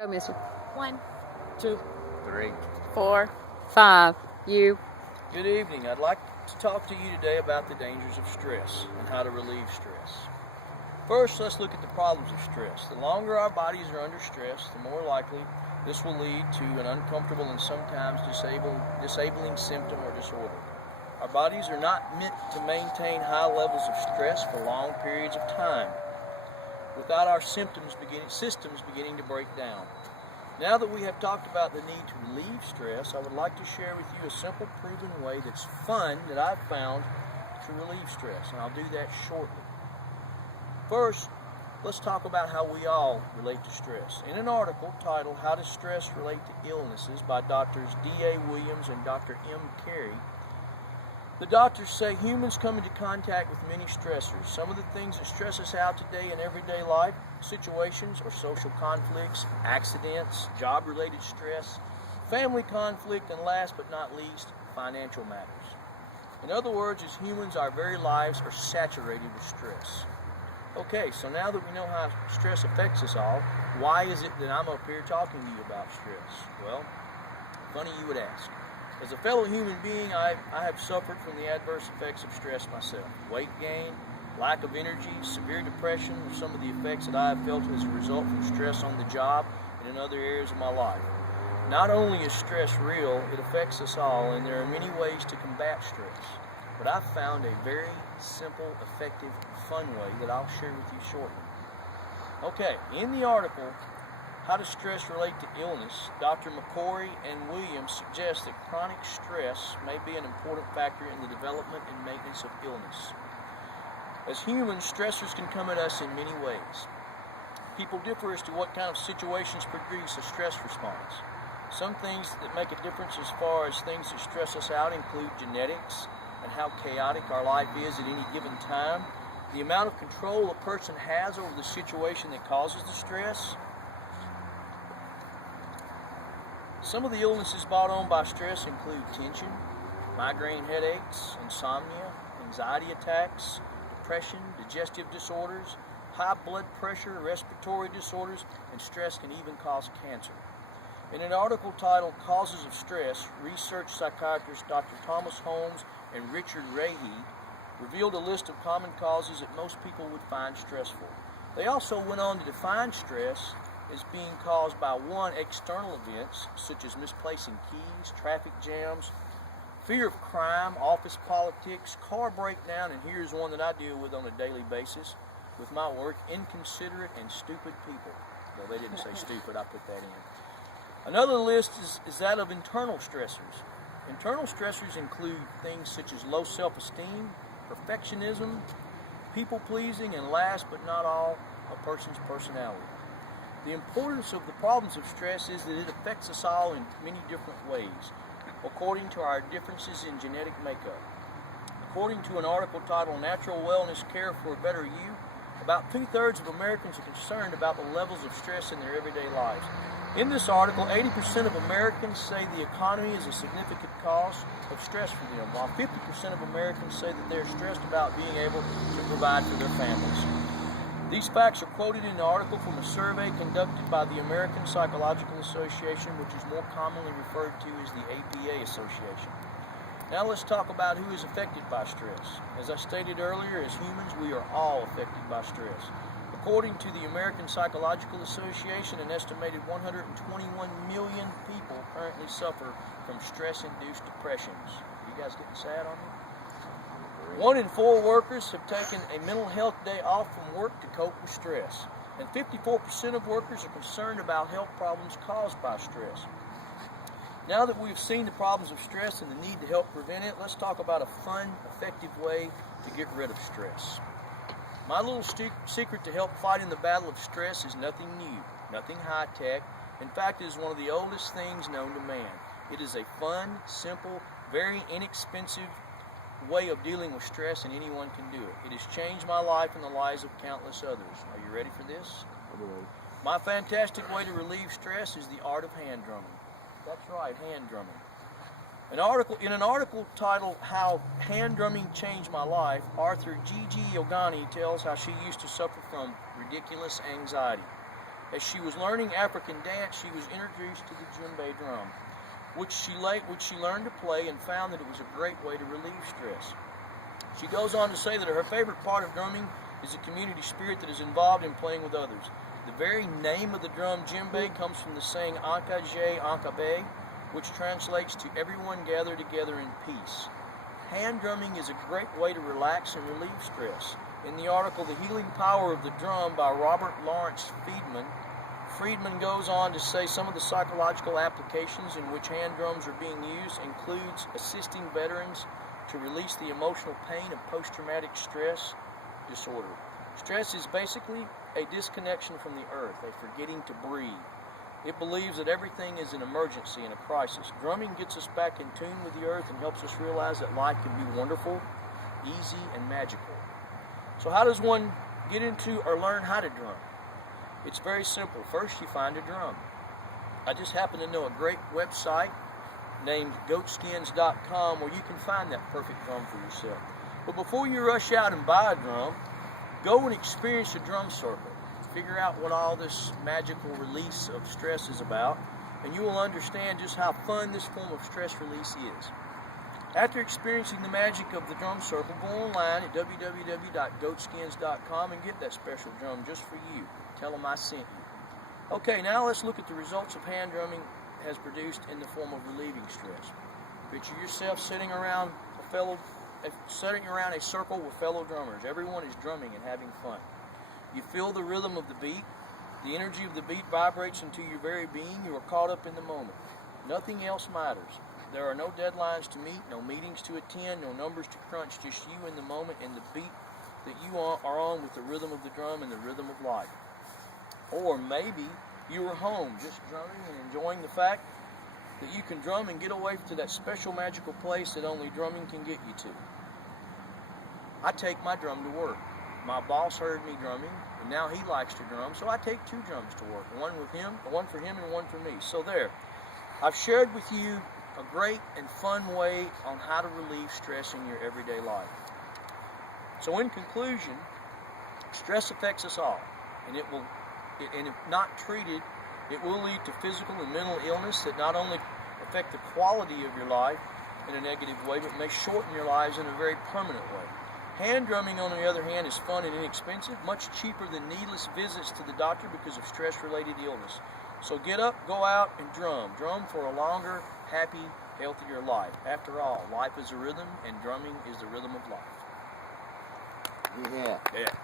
Go, mister. 1, 2, 3. 4, 5. You. Good evening. I'd like to talk to you today about the dangers of stress and how to relieve stress. First, let's look at the problems of stress. The longer our bodies are under stress, the more likely this will lead to an uncomfortable and sometimes disabling symptom or disorder. Our bodies are not meant to maintain high levels of stress for long periods of time without our systems beginning to break down. Now that we have talked about the need to relieve stress, I would like to share with you a simple, proven way that's fun that I've found to relieve stress, and I'll do that shortly. First, let's talk about how we all relate to stress. In an article titled "How Does Stress Relate to Illnesses" by Drs. D.A. Williams and Dr. M. Carey, the doctors say humans come into contact with many stressors. Some of the things that stress us out today in everyday life situations or social conflicts, accidents, job-related stress, family conflict, and last but not least, financial matters. In other words, as humans, our very lives are saturated with stress. Okay, so now that we know how stress affects us all, why is it that I'm up here talking to you about stress? Well, funny you would ask. As a fellow human being, I have suffered from the adverse effects of stress myself. Weight gain, lack of energy, severe depression are some of the effects that I have felt as a result from stress on the job and in other areas of my life. Not only is stress real, it affects us all, and there are many ways to combat stress. But I've found a very simple, effective, fun way that I'll share with you shortly. Okay, in the article, "How Does Stress Relate to Illness?" Dr. McCory and Williams suggest that chronic stress may be an important factor in the development and maintenance of illness. As humans, stressors can come at us in many ways. People differ as to what kind of situations produce a stress response. Some things that make a difference as far as things that stress us out include genetics and how chaotic our life is at any given time, the amount of control a person has over the situation that causes the stress. Some of the illnesses brought on by stress include tension, migraine headaches, insomnia, anxiety attacks, depression, digestive disorders, high blood pressure, respiratory disorders, and stress can even cause cancer. In an article titled "Causes of Stress," research psychiatrists Dr. Thomas Holmes and Richard Rahe revealed a list of common causes that most people would find stressful. They also went on to define stress is being caused by one, external events such as misplacing keys, traffic jams, fear of crime, office politics, car breakdown, and here's one that I deal with on a daily basis with my work: inconsiderate and stupid people. Well, they didn't say stupid, I put that in. Another list is that of internal stressors. Internal stressors include things such as low self-esteem, perfectionism, people-pleasing, and last but not all, a person's personality. The importance of the problems of stress is that it affects us all in many different ways, according to our differences in genetic makeup. According to an article titled "Natural Wellness Care for a Better You," about 2/3 of Americans are concerned about the levels of stress in their everyday lives. In this article, 80% of Americans say the economy is a significant cause of stress for them, while 50% of Americans say that they're stressed about being able to provide for their families. These facts are quoted in the article from a survey conducted by the American Psychological Association, which is more commonly referred to as the APA Association. Now let's talk about who is affected by stress. As I stated earlier, as humans, we are all affected by stress. According to the American Psychological Association, an estimated 121 million people currently suffer from stress-induced depressions. Are you guys getting sad on me? 1 in 4 workers have taken a mental health day off from work to cope with stress, and 54% of workers are concerned about health problems caused by stress. Now that we've seen the problems of stress and the need to help prevent it, let's talk about a fun, effective way to get rid of stress. My little secret to help fight in the battle of stress is nothing new, nothing high-tech. In fact, it is one of the oldest things known to man. It is a fun, simple, very inexpensive way of dealing with stress, and anyone can do it. It has changed my life and the lives of countless others. Are you ready for this? My fantastic way to relieve stress is the art of hand drumming. That's right, hand drumming. In an article titled "How Hand Drumming Changed My Life," Author Gigi Yogani tells how she used to suffer from ridiculous anxiety. As she was learning African dance, she was introduced to the djembe drum, which she learned to play and found that it was a great way to relieve stress. She goes on to say that her favorite part of drumming is the community spirit that is involved in playing with others. The very name of the drum, djembe, comes from the saying Anka Je Anka Be, which translates to everyone gather together in peace. Hand drumming is a great way to relax and relieve stress. In the article, The Healing Power of the Drum by Robert Lawrence Friedman goes on to say some of the psychological applications in which hand drums are being used includes assisting veterans to release the emotional pain of post-traumatic stress disorder. Stress is basically a disconnection from the earth, a forgetting to breathe. It believes that everything is an emergency and a crisis. Drumming gets us back in tune with the earth and helps us realize that life can be wonderful, easy, and magical. So how does one get into or learn how to drum? It's very simple. First, you find a drum. I just happen to know a great website named goatskins.com where you can find that perfect drum for yourself. But before you rush out and buy a drum, go and experience a drum circle. Figure out what all this magical release of stress is about, and you will understand just how fun this form of stress release is. After experiencing the magic of the drum circle, go online at www.goatskins.com and get that special drum just for you. Tell them I sent you. Okay, now let's look at the results of hand drumming has produced in the form of relieving stress. Picture yourself sitting around a circle with fellow drummers. Everyone is drumming and having fun. You feel the rhythm of the beat. The energy of the beat vibrates into your very being. You are caught up in the moment. Nothing else matters. There are no deadlines to meet, no meetings to attend, no numbers to crunch, just you in the moment and the beat that you are on with the rhythm of the drum and the rhythm of life. Or maybe you are home just drumming and enjoying the fact that you can drum and get away to that special magical place that only drumming can get you to. I take my drum to work. My boss heard me drumming, and now he likes to drum, so I take two drums to work, one for him and one for me. So there, I've shared with you a great and fun way on how to relieve stress in your everyday life. So in conclusion, stress affects us all, and if not treated, it will lead to physical and mental illness that not only affect the quality of your life in a negative way, but may shorten your lives in a very permanent way. Hand drumming, on the other hand, is fun and inexpensive, much cheaper than needless visits to the doctor because of stress-related illness. So get up, go out, and drum. Drum for a longer, happy, healthier life. After all, life is a rhythm, and drumming is the rhythm of life. Yeah. Yeah.